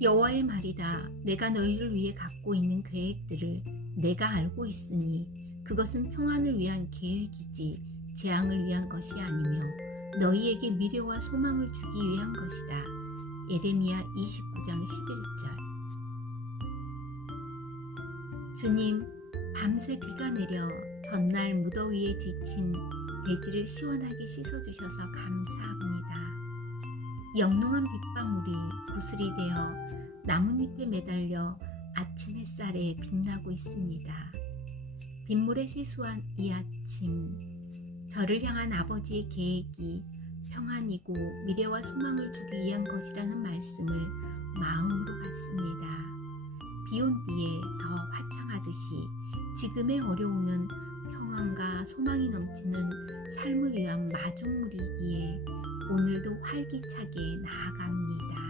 여호와의 말이다. 내가 너희를 위해 갖고 있는 계획들을 내가 알고 있으니 그것은 평안을 위한 계획이지 재앙을 위한 것이 아니며 너희에게 미래와 소망을 주기 위한 것이다. 예레미야 29장 11절 주님, 밤새 비가 내려 전날 무더위에 지친 대지를 시원하게 씻어주셔서 감사합니다. 영롱한 빗방울이 구슬이 되어 나뭇잎에 매달려 아침 햇살에 빛나고 있습니다. 빗물에 세수한 이 아침, 저를 향한 아버지의 계획이 평안이고 미래와 소망을 주기 위한 것이라는 말씀을 마음으로 받습니다. 비온 뒤에 더 화창하듯이 지금의 어려움은 평안과 소망이 넘치는 삶을 위한 마중물이기에 오늘도 활기차게 나아갑니다.